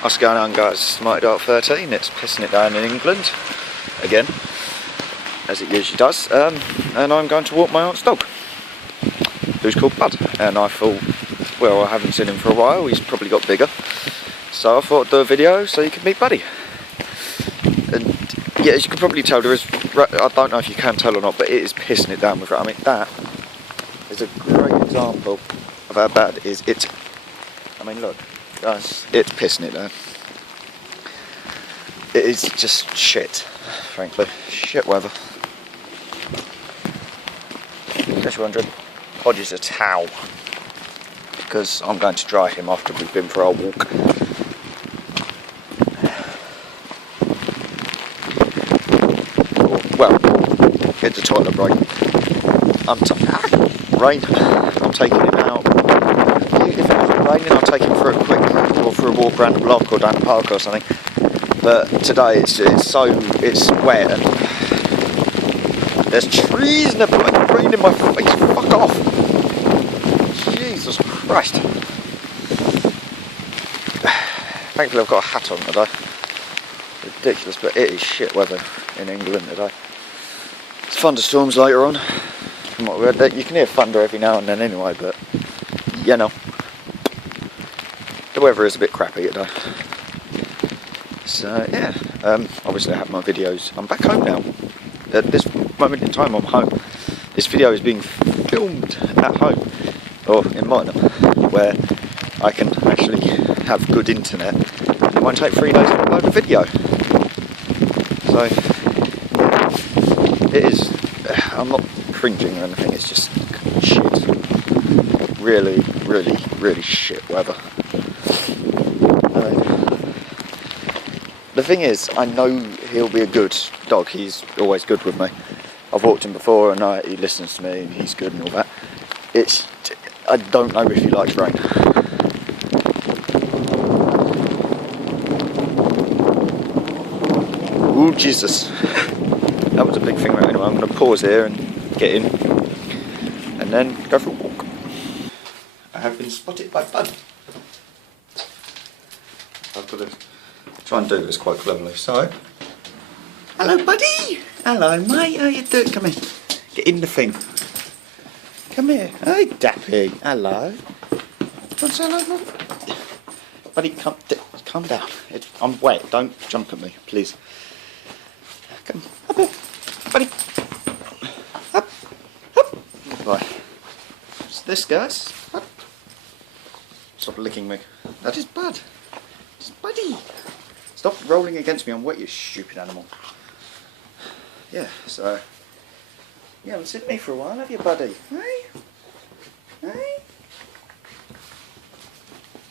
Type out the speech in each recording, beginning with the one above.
What's going on, guys? Mighty Dark 13. It's pissing it down in England again, as it usually does, and I'm going to walk my aunt's dog, who's called Bud. And I thought, well, I haven't seen him for a while, he's probably got bigger, so I thought I'd do a video so you can meet Buddy. And yeah, as you can probably tell, there is, I don't know if you can tell or not, but it is pissing it down with it. I mean, that is a great example of how bad it is. I mean, look, guys, it's pissing it down. It is just shit, frankly. Shit weather. In case you're wondering, Pod is a towel, because I'm going to dry him after we've been for our walk. Well, get the toilet break. Rain. I'm taking him out. If it wasn't raining, I'll take him for a quick, or for a walk around the block or down the park or something. But today it's wet and there's trees and they're blowing rain in my face. Fuck off! Jesus Christ! Thankfully I've got a hat on today. Ridiculous, but it is shit weather in England today. It's thunderstorms later on. From what we heard, you can hear thunder every now and then anyway, but you know, the weather is a bit crappy today. So yeah, obviously I have my videos. I'm back home now. At this moment in time I'm home. This video is being filmed at home, or in Mottingham, where I can actually have good internet and it won't take 3 days to upload a video. So it is, I'm not cringing or anything, it's just shit. Really, really, really shit weather. The thing is, I know he'll be a good dog. He's always good with me. I've walked him before and he listens to me and he's good and all that. I don't know if he likes rain. Oh Jesus. That was a big thing right anyway. I'm going to pause here and get in and then go for a walk. I have been spotted by Bud. I've got to try and do this quite cleverly. So, hello Buddy! Hello mate, how you doing? Come here. Get in the thing. Come here. Hey Dappy. Hello. Want to say hello, Mum? Buddy, calm down. I'm wet, don't jump at me, please. Come up here. Buddy. Up. Up. Right. What's this, guys? Up. Stop licking me. That is Bud. It's Buddy. Stop rolling against me, I'm wet, you stupid animal. Yeah, so you haven't seen me for a while, have you, Buddy? Hey? Hey?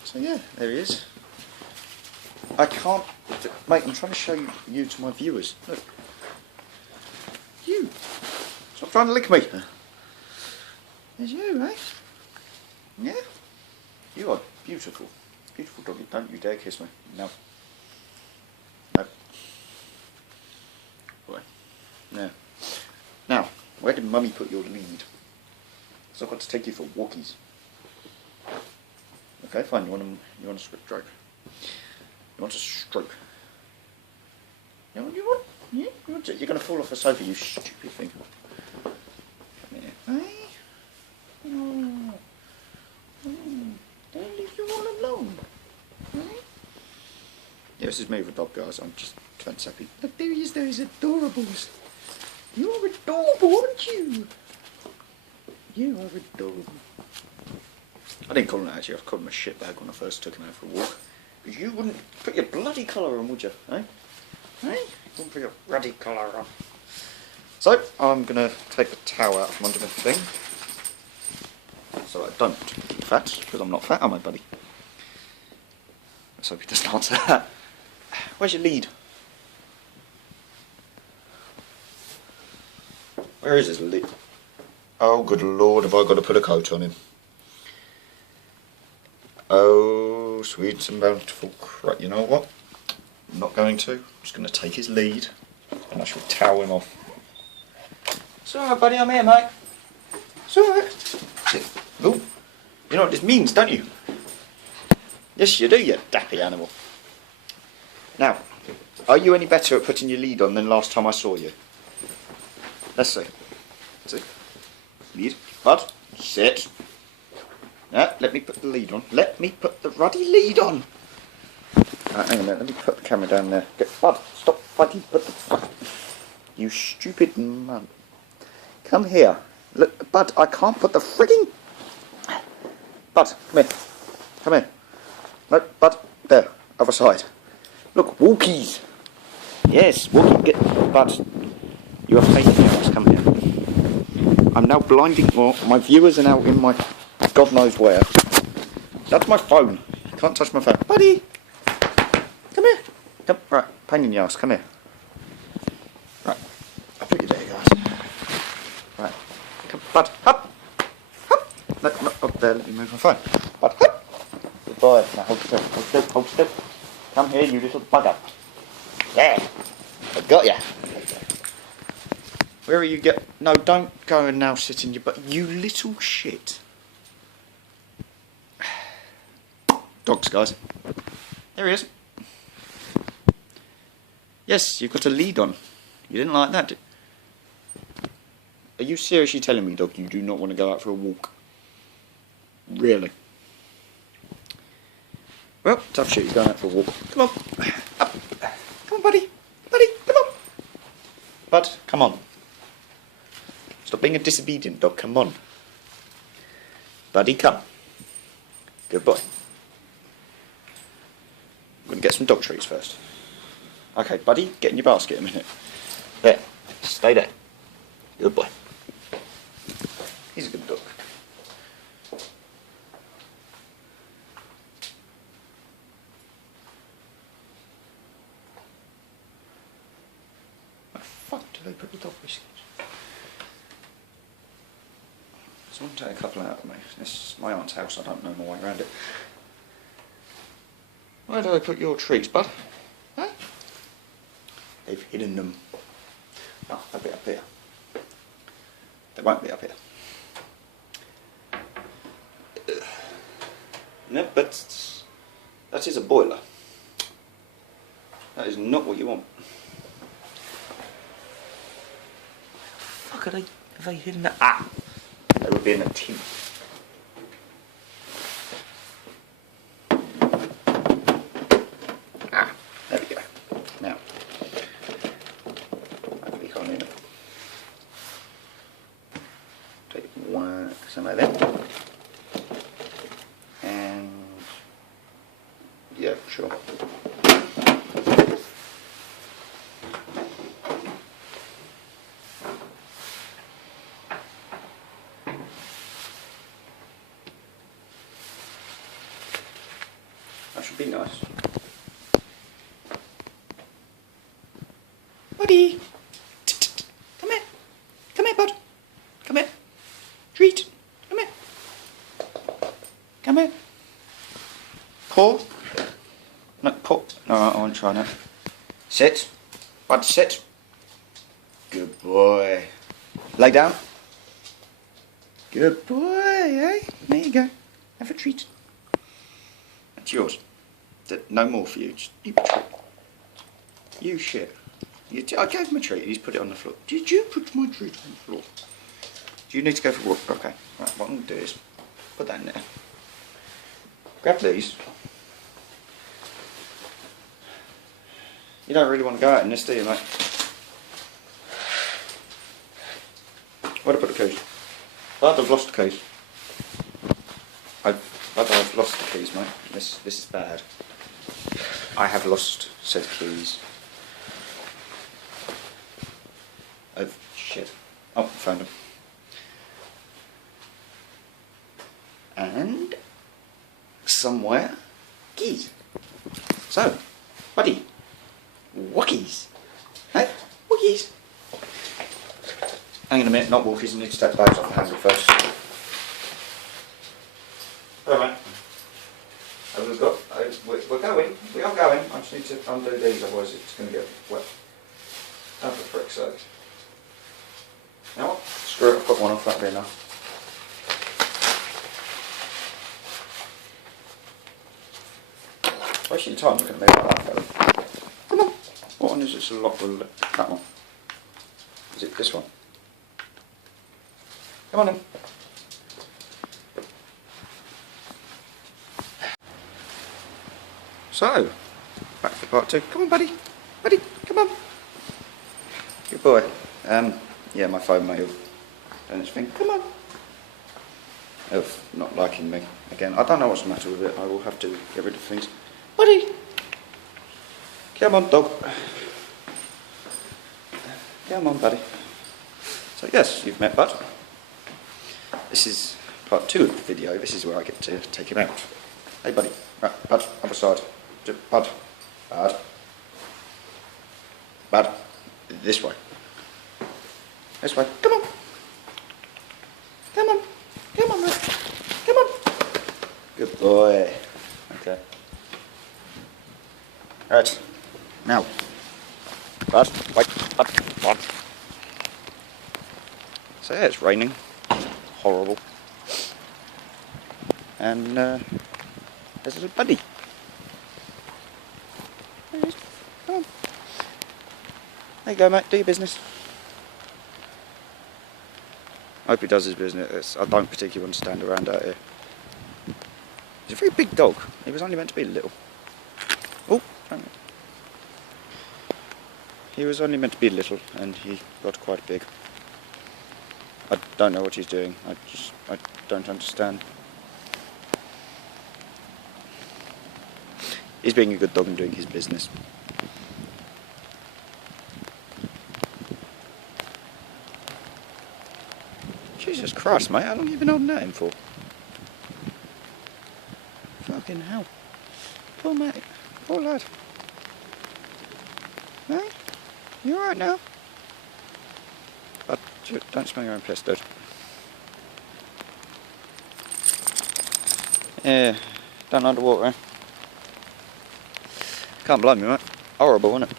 So yeah, there he is. I can't, mate, I'm trying to show you to my viewers. Look. You. Stop trying to lick me. There's you, eh? Yeah? You are beautiful. Beautiful doggy. Don't you dare kiss me. No. No. Boy. No. Now, where did Mummy put your lead? So I've got to take you for walkies. Okay, fine. You want a stroke? You want a stroke? You want? Yeah. You want to? You're going to fall off the sofa, you stupid thing. Come here. Hey. Oh. Don't leave you all alone. Right? Yeah, this is me with a dog, guys. I'm just trying to happy. Look, there he is. There he's adorables. You're adorable, aren't you? You are adorable. I didn't call him that actually. I called him a shitbag when I first took him out for a walk. Because you wouldn't put your bloody collar on, would you? Eh? Eh? You wouldn't put your bloody collar on. So I'm gonna take the towel out from under the thing. So I don't get fat, because I'm not fat, am I, Buddy? Let's hope he doesn't answer that. Where's your lead? Where is his lead? Oh, good lord, have I got to put a coat on him? Oh, sweet and bountiful crap. You know what? I'm not going to. I'm just going to take his lead and I shall towel him off. It's alright, buddy, I'm here, mate. It's alright. Oh, you know what this means, don't you? Yes, you do, you dappy animal. Now, are you any better at putting your lead on than last time I saw you? Let's see. See? Lead. Bud, sit. Now, let me put the lead on. Let me put the ruddy lead on. Right, hang on a minute. Let me put the camera down there. Bud, stop fighting. Put the... You stupid man. Come here. Look, Bud, I can't put the frigging... Bud, come here. Come here. No, Bud, there. Other side. Look, walkies. Yes, walkie. Get... Bud, you are faking yours. Come here. I'm now blinding... Well, my viewers are now in my... God knows where. That's my phone. You can't touch my phone. Buddy! Come here. Come, right, pain in the ass. Come here. Right, I'll put you there, guys. Right, come, Bud, up, up. No, up there. Let me move my phone. Bud, up. Good boy. Now hold still, hold still, hold still. Come here, you little bugger. There. I got ya. Where are you? No, don't go and now sit in your butt. You little shit. Dogs, guys. There he is. Yes, you've got a lead on. You didn't like that, Are you seriously telling me, dog, you do not want to go out for a walk? Really? Well, tough shit, he's going out for a walk. Come on. Up. Come on, buddy. Buddy, come on. Bud, come on. Stop being a disobedient dog, come on. Buddy, come. Good boy. I'm going to get some dog treats first. Okay, buddy, get in your basket a minute. There. Stay there. Good boy. He's a good dog. Where the fuck do they put the dog biscuits? Someone take a couple out of me. This is my aunt's house, I don't know my way around it. Where do they put your treats, bud? Huh? They've hidden them. No, they'll be up here. They won't be up here. No, but that is a boiler. That is not what you want. Fuck, have they hidden that? Ah! They would be in a tin. Ah, there we go. Now, I click on it. Take some of them. And yeah, sure. That should be nice. Buddy! Come here. Come here, bud. Come here. Treat. Come here. Come here. Paw. No, paw. No, I won't try that. Sit. Bud, sit. Good boy. Lay down. Good boy, eh? There you go. Have a treat. That's yours. No more for you. Just eat a treat. You shit. I gave him a treat. He's put it on the floor. Did you put my treat on the floor? Do you need to go for a walk? Okay. Right, what I'm going to do is put that in there. Grab these. You don't really want to go out in this, do you, mate? Where'd I put the keys? I've lost the keys. I've lost the keys, mate. This is bad. I have lost said keys. Shit. Oh, found them. And somewhere keys. So, buddy, walkies. Hey, walkies. Hang on a minute, not walkies. I need to take the bags off the handle first. Hello, mate. We're going. We are going. I just need to undo these, otherwise it's going to get wet. Oh, for frick's sake. You know what? Screw it, I've got one off, that'll be enough. Wasting time looking at me like that, fella. What one is it? That one. Is it this one? Come on then. So, back for part 2. Come on, buddy. Buddy, come on. Good boy. Yeah, my phone may have done its thing. Come on. Of not liking me again. I don't know what's the matter with it. I will have to get rid of things. Buddy. Come on, dog. Come on, buddy. So yes, you've met Bud. This is part 2 of the video. This is where I get to take him out. Hey, buddy. Right, Bud, other side. Bud. Bud. Bud. This way. This way. Come on. Come on. Come on, mate. Come on. Good boy. Okay. Right. Now. Bud. Wait. Bud. Bud. So yeah, it's raining. Horrible. And there's a little buddy. There he is. Come on. There you go, mate. Do your business. I hope he does his business. I don't particularly understand around out here. He's a very big dog. He was only meant to be little. Oh, he was only meant to be little, and he got quite big. I don't know what he's doing. I don't understand. He's being a good dog and doing his business. Jesus Christ, mate, how long have you been holding that in for? Fucking hell. Poor mate. Poor lad. Mate? You alright now? But don't smell your own piss, dude. Yeah, down underwater, eh? Can't blame you, mate. Horrible, isn't it?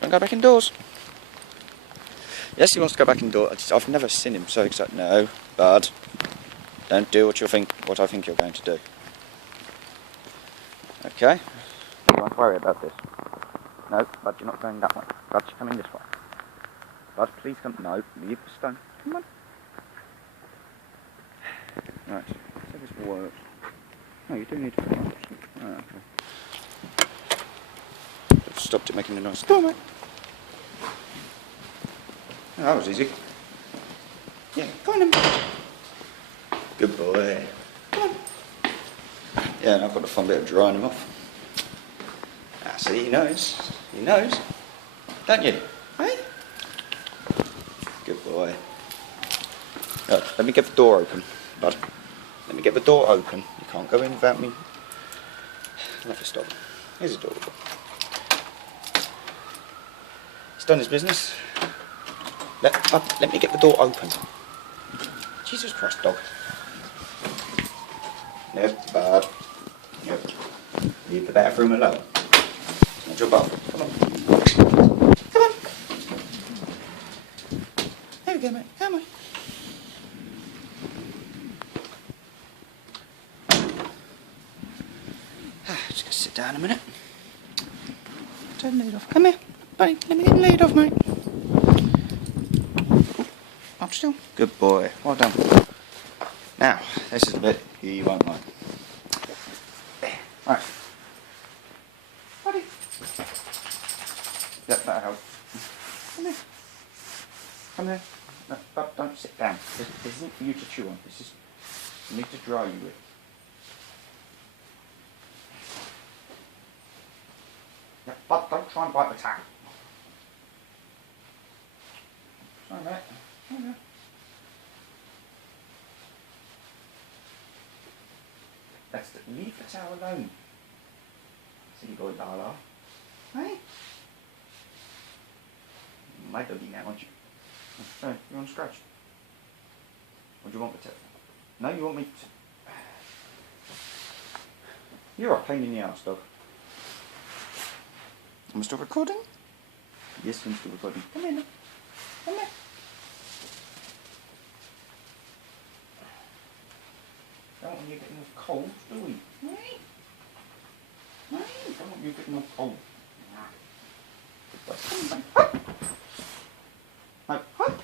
Don't go back indoors. Yes, he wants to go back indoors. I've never seen him so excited. No, Bud. Don't do what I think you're going to do. Okay. Don't worry about this. No, Bud, you're not going that way. Bud, you're coming this way. Bud, please come. No, leave the stone. Come on. Right. So this works. No, you do need to. Oh, okay. I've stopped it making a noise. Come on, mate. Oh, that was easy. Yeah, go on then. Good boy. Come on. Yeah, and I've got a fun bit of drying him off. Ah, see, he knows. He knows. Don't you? Hey? Good boy. Let me get the door open, Bud. Let me get the door open. You can't go in without me. Let me stop. Here's the door. He's done his business. Let me get the door open. Jesus Christ, dog. No, Bud. No. Leave the bathroom alone. It's not your bathroom. Come on. Come on. There we go, mate. Come on. Just gonna sit down a minute. Turn the lid off. Come here, buddy. Let me get the lid off, mate. Up still. Good boy. Well done. Now, this is the bit you won't like. Right. Buddy. Yep, that'll help. Come here. Come here. No, but don't sit down. This isn't for you to chew on. This is for me to dry you with. Yeah, but don't try and bite the towel. Sorry, mate. Okay. Leave the towel alone. Silly boy, Lala. Hey? My doggy now, aren't you? Oh, you want to scratch? Or do you want me to? No, you want me to? You're a pain in the ass, dog. Am I still recording? Yes, I'm still recording. Come here, look. Come here. Don't want you getting all cold, do we? Hey? Hey? Don't want you getting all cold. Hop. Hop. Hop.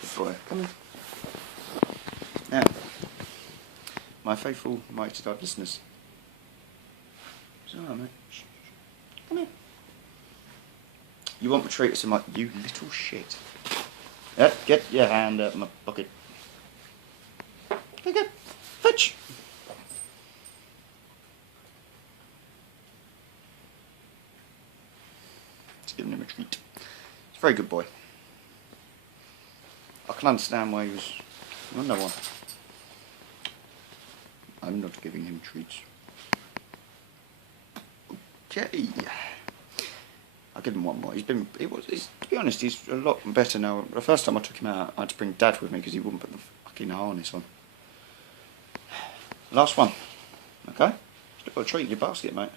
Good boy. Come on. Now, my faithful Mighty Dog listeners. It's alright, mate. Shh. Come here. You want my treat or something? You little shit. Yep, get your hand out of my bucket. Pick up. Fetch. Just giving him a treat. He's a very good boy. I can understand why he was... Well, no one. I'm not giving him treats. Okay. I'll give him one more. To be honest, he's a lot better now. The first time I took him out, I had to bring Dad with me because he wouldn't put the fucking harness on. Last one. Okay? Still got a treat in your basket, mate.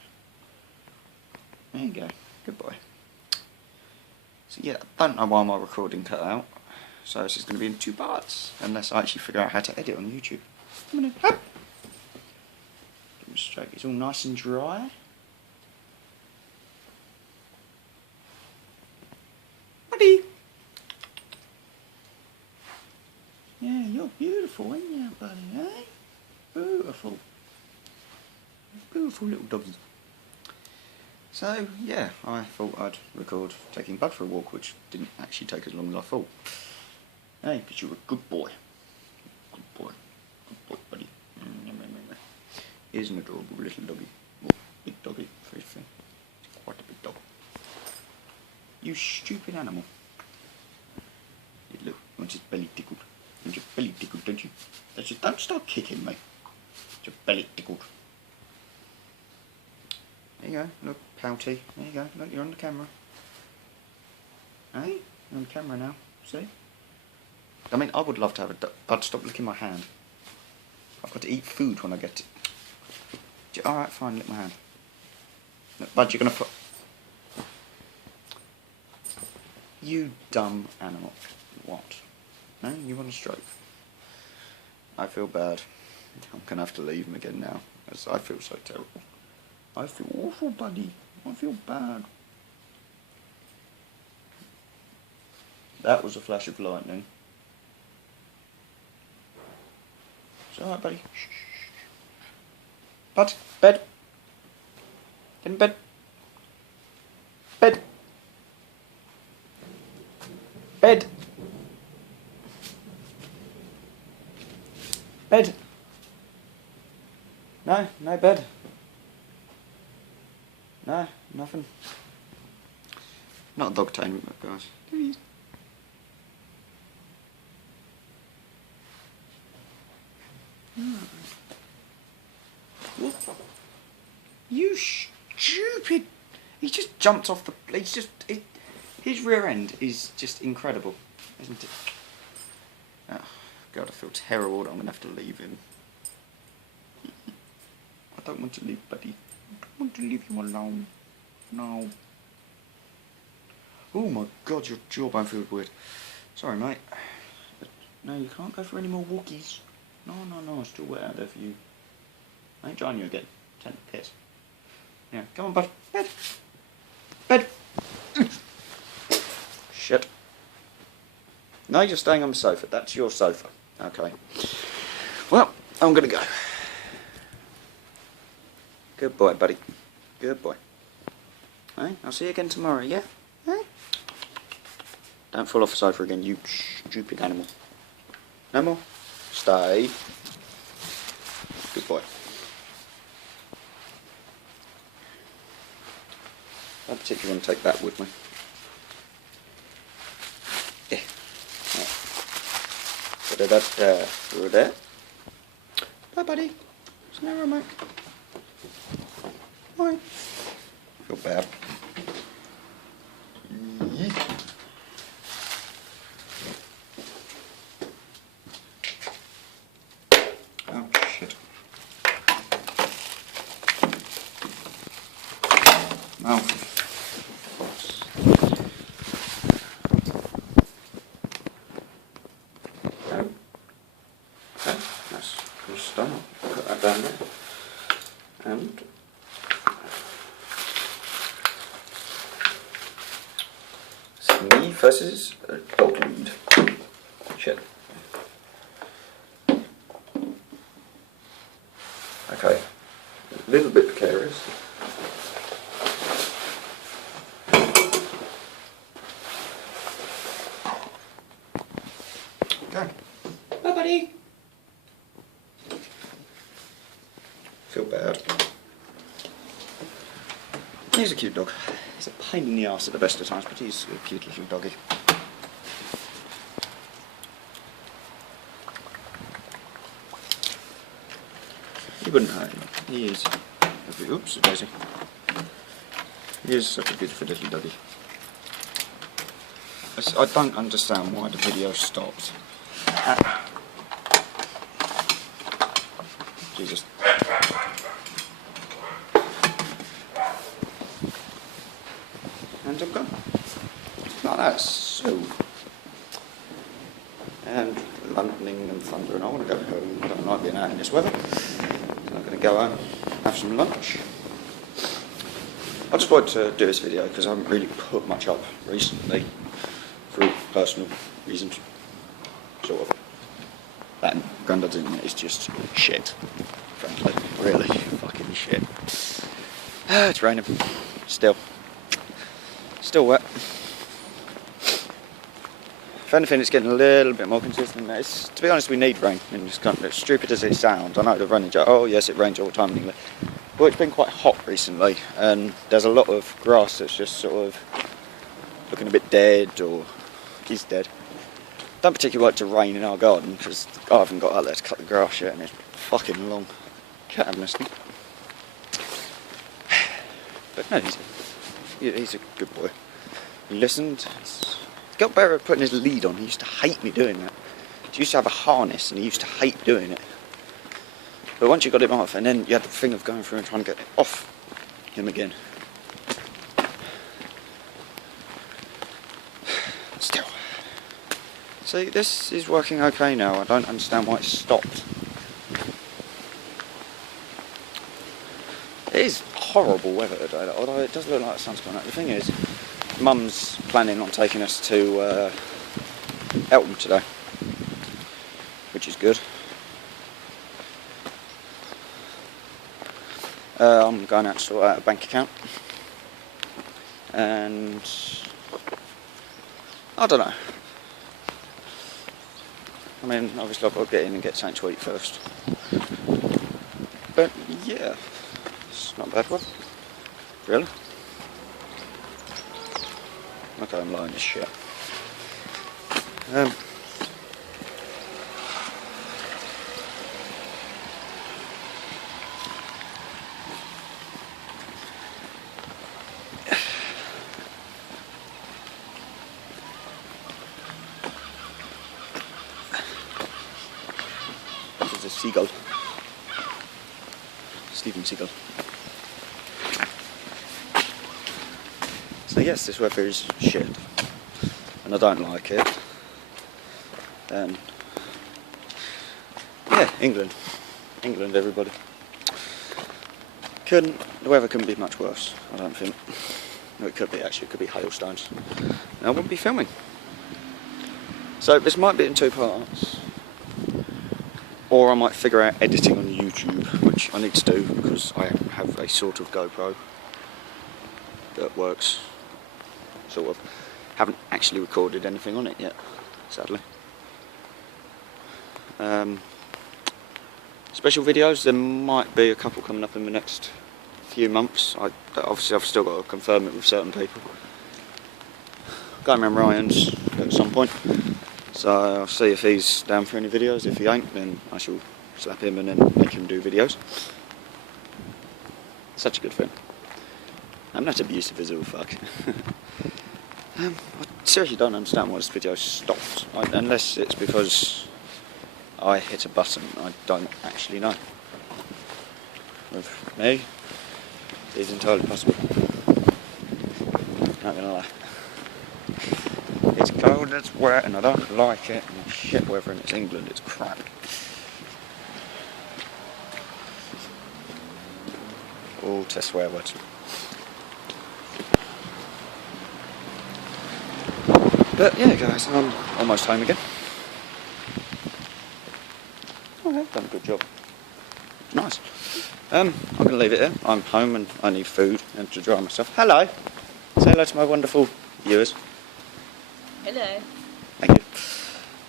There you go. Good boy. So yeah, I don't know why my recording cut out. So this is going to be in 2 parts. Unless I actually figure out how to edit on YouTube. Come on in. Up. Give him a stroke. It's all nice and dry. Buddy. Yeah, you're beautiful, ain't you, buddy, eh? Beautiful. Beautiful little doggy. So, yeah, I thought I'd record taking Bud for a walk, which didn't actually take as long as I thought. Hey, because you're a good boy. Good boy. Good boy, buddy. Here's an adorable little doggy. Oh, big doggy. Very thin. Quite a big dog. You stupid animal. Look, you want his belly tickled. You want your belly tickled, don't you? Don't start kicking me. Your belly tickled. There you go, look, pouty. There you go, look, you're on the camera. Hey, you're on the camera now, see? I mean, I would love to have a duck. Bud, stop licking my hand. I've got to eat food when I get it. Alright, fine, lick my hand. Look, Bud, you're going to put... You dumb animal. What? No, you want a stroke? I feel bad. I'm going to have to leave him again now, as I feel so terrible. I feel awful, buddy. I feel bad. That was a flash of lightning. It's alright, buddy. Shh. Bud, bed. Get in bed. Bed. Bed. Bed. No, no bed. No, nothing. Not a dog tamer, guys. What? You stupid! He just jumped off the... He's just... his rear end is just incredible, isn't it? Oh, God, I feel terrible that I'm going to have to leave him. I don't want to leave, buddy. I don't want to leave you alone. No. Oh my God, your jawbone feels weird. Sorry, mate. But no, you can't go for any more walkies. No, it's still wet out there for you. I ain't joining you again. Ten piss. Yeah, come on, bud. Bed. Bed. Shit. No, you're staying on the sofa. That's your sofa. Okay. Well, I'm gonna go. Good boy, buddy. Good boy. Hey, I'll see you again tomorrow, yeah? Hey? Don't fall off the sofa again, you stupid animal. No more? Stay. Good boy. I particularly want to take that with me. Yeah. Da-da-da-da. Through there. Bye, buddy. See you later, mate. Bye. Feel bad. Oh, shit. Oh, that's good stuff. Put that down there. And versus Dortmund. Shit. Okay, a little bit precarious. Okay. Bye, buddy. Feel bad. He's a cute dog. He's a pain in the arse at the best of times, but he's a cute little doggy. He wouldn't hurt him. He is. Oops, daisy. He is such a beautiful little doggy. I don't understand why the video stopped. Jesus. And I'm gone. Like that, so. And lightning and thunder, and I want to go home. I don't like being out in this weather. So I'm going to go home, have some lunch. I just wanted to do this video because I haven't really put much up recently through personal reasons. Sort of. That Grandad's Internet is just shit. Frankly, really fucking shit. It's raining. Still wet. If anything, it's getting a little bit more consistent. To be honest, we need rain in this country. As stupid as it sounds, I know the running joke, oh yes, it rains all the time in England. But it's been quite hot recently, and there's a lot of grass that's just sort of looking a bit dead, or is dead. Don't particularly like to rain in our garden, because I haven't got out there to cut the grass yet, and it's fucking long. Can't have listening. But no, he's a good boy. He listened. He got better at putting his lead on. He used to hate me doing that. He used to have a harness and he used to hate doing it. But once you got him off, and then you had the thing of going through and trying to get it off him again. Still. See, this is working okay now. I don't understand why it stopped. It is horrible weather today, although it does look like the sun's coming out. The thing is, Mum's planning on taking us to Eltham today, which is good. I'm going out to sort out a bank account, and I don't know. I mean, obviously I've got to get in and get something to eat first. But yeah, it's not a bad one. Really? Okay, I'm lying as shit. This is a seagull. Steven Seagull. So yes, this weather is shit, and I don't like it. Yeah, England, everybody. The weather couldn't be much worse, I don't think. No, it could be actually. It could be hailstones. And I wouldn't be filming. So this might be in 2 parts, or I might figure out editing on YouTube, which I need to do because I have a sort of GoPro that works. Sort of. Haven't actually recorded anything on it yet, sadly. Special videos, there might be a couple coming up in the next few months. Obviously I've still got to confirm it with certain people. Going around Ryan's at some point, so I'll see if he's down for any videos. If he ain't, then I shall slap him and then make him do videos. Such a good friend. I'm not abusive as all fuck. I seriously don't understand why this video stopped, unless it's because I hit a button. I don't actually know. With me, it's entirely possible. Not gonna lie. It's cold, it's wet, and I don't like it, and it's shit weather, and it's England, it's crap. All test swear words. But yeah, guys, I'm almost home again. Oh, I've done a good job. It's nice. I'm going to leave it there. I'm home and I need food and to dry myself. Hello. Say hello to my wonderful viewers. Hello. Thank you.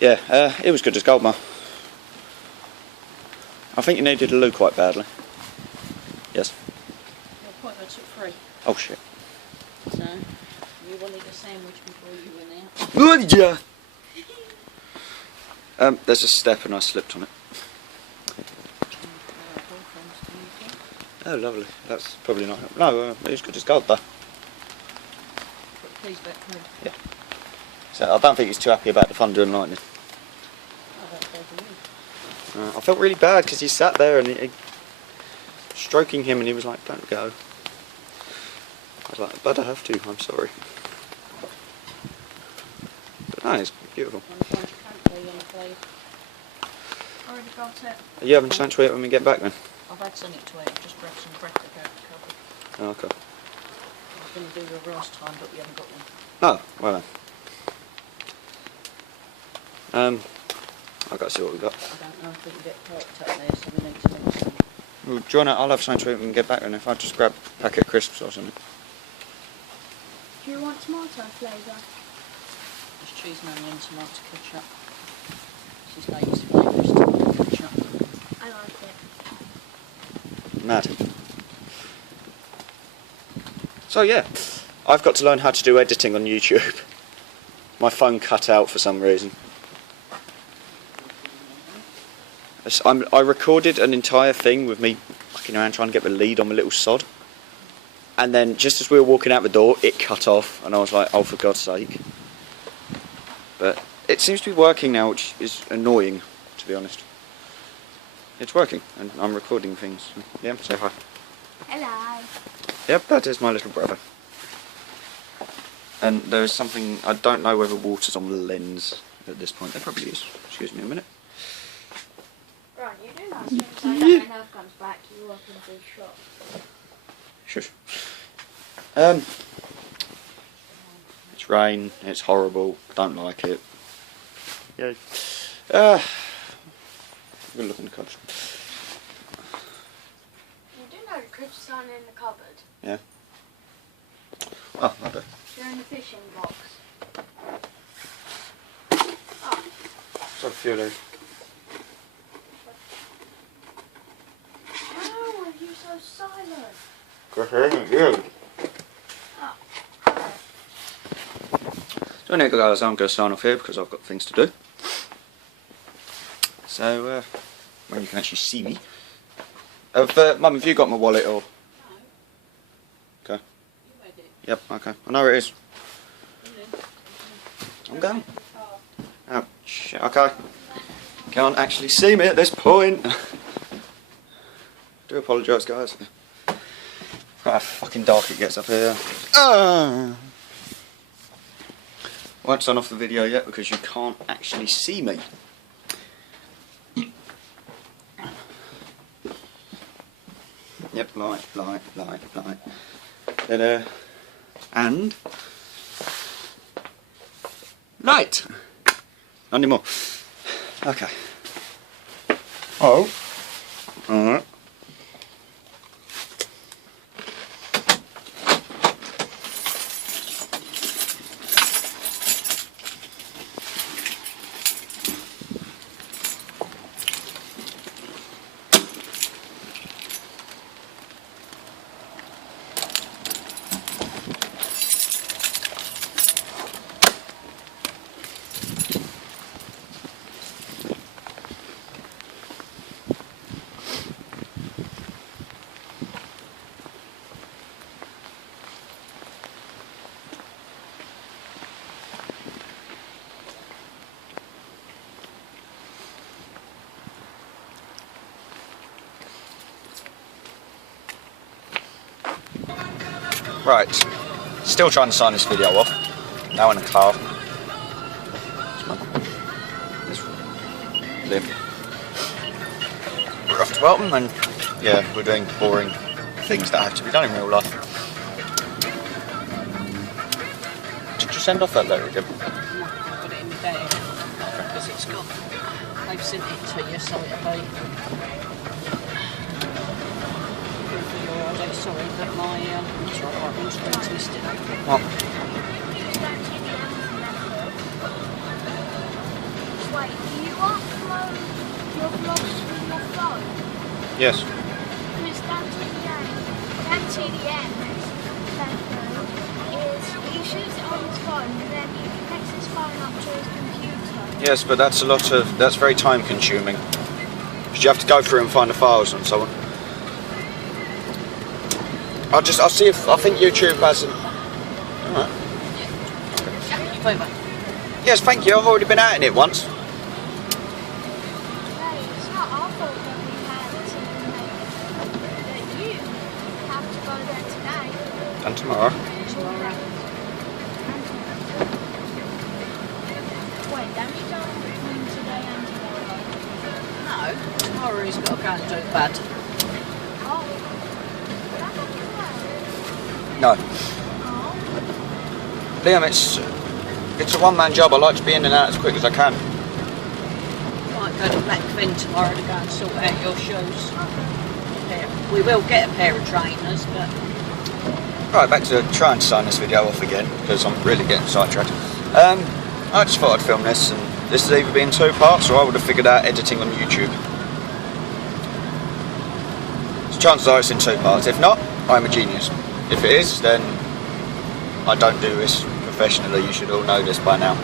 Yeah, it was good as gold, Ma. I think you needed a loo quite badly. Yes. Your appointment's at 3. Oh shit. So, you wanted a sandwich before you went out. There's a step and I slipped on it. Oh, lovely. That's probably not helpful. No, it was good as gold, though. Please back home. Yeah. So I don't think he's too happy about the thunder and lightning. I don't bother you. I felt really bad because he sat there and he stroking him and he was like, "Don't go." I was like, "But I have to. I'm sorry." But no, it's beautiful. Already got it. Are you having something to eat when we get back then? I've had something to eat. Just grabbed some bread to go to the cupboard. Oh, okay. I was going to do the last time, but we haven't got one. Oh, well then. I've got to see what we've got. I don't know if we can get parked up there, so we need to make some. Well, do you want to, I'll have something to eat when we get back then if I just grab a packet of crisps or something. Do you want tomato flavour? Just cheese and onion, tomato ketchup. This is Lady's favourite, tomato ketchup. I like it. Mad. So yeah, I've got to learn how to do editing on YouTube. My phone cut out for some reason. I recorded an entire thing with me fucking around trying to get the lead on my little sod. And then just as we were walking out the door, it cut off and I was like, oh, for God's sake. But it seems to be working now, which is annoying, to be honest. It's working and I'm recording things. Yeah, say hi. Hello. Yep, that is my little brother. And there is something, I don't know whether water's on the lens at this point. There probably is. Excuse me a minute. Right, you do nice things so that when Elf comes back, you walk into the shop. Shush. It's rain, it's horrible, don't like it. Yeah. Good look in the cupboard. You do know the crisps aren't in the cupboard. Yeah. Oh, I do. They're in the fishing box. So a few of those. How are you so silent? Because I isn't you. So anyway guys, I'm going to sign off here because I've got things to do. So, when you can actually see me. Mum, have you got my wallet or? No. Okay. You read it. Yep, okay. I know where it is. I'm going. Oh, shit, okay. Can't actually see me at this point. Do apologise, guys. Look how fucking dark it gets up here. Won't turn off the video yet because you can't actually see me. Yep, light. Then, and light. Not anymore. Okay. Oh. Alright. Right, still trying to sign this video off. Now in a car. This Liv. We're off to Welton and yeah, we're doing boring things that have to be done in real life. Did you send off that letter again? No. got. They've sent it to you, so it'll be proof of your ID. Sorry, but my that's right, my screen twisted. What? Wait, do you upload your vlogs from your phone? Yes. Because Dan TDM is he shoots it on his phone and then he connects his phone up to his computer. Yes, but that's very time consuming. Because you have to go through and find the files and so on. I'll see if, I think YouTube has an... Alright. Yeah, you favour. Yes, thank you, I've already been out in it once. Hey, it's not our fault that we had to make that you have to go there today. And tomorrow. Tomorrow. Wait, don't you go between today and tomorrow? No, tomorrow he's got to go and do bad. Oh. But I thought you No. were. Oh. Liam, it's a one-man job. I like to be in and out as quick as I can. Might go to Black Fin tomorrow to go and sort out your shoes. Yeah, we will get a pair of trainers, but Right, back to trying to sign this video off again, because I'm really getting sidetracked. I just thought I'd film this, and this has either been 2 parts, or I would have figured out editing on YouTube. So chances are it's in 2 parts. If not, I'm a genius. If it is, then I don't do this professionally. You should all know this by now.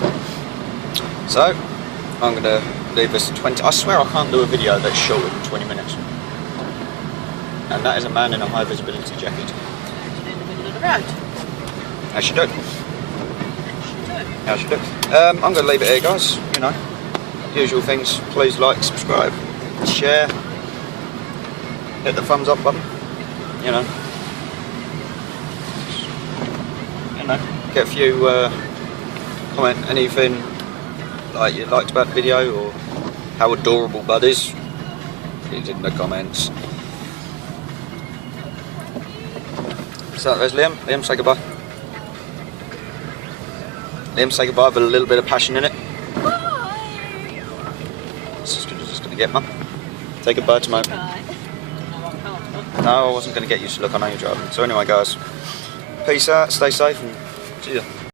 So, I'm going to leave this 20... I swear I can't do a video that's shorter than 20 minutes. And that is a man in a high visibility jacket. in the middle of the road. As you do. Should do. As you do. I'm going to leave it here, guys. You know, usual things. Please like, subscribe, share, hit the thumbs up button. You know, get a few comment anything like you liked about the video or how adorable Bud is. Please in the comments. So there's Liam. Liam, say goodbye. Liam, say goodbye with a little bit of passion in it. It's as good as it's going to get, Mum. Say goodbye to my... Bye. No, I can't. No, I wasn't going to get you to look. I know you're driving. So anyway, guys, peace out, stay safe, and see ya.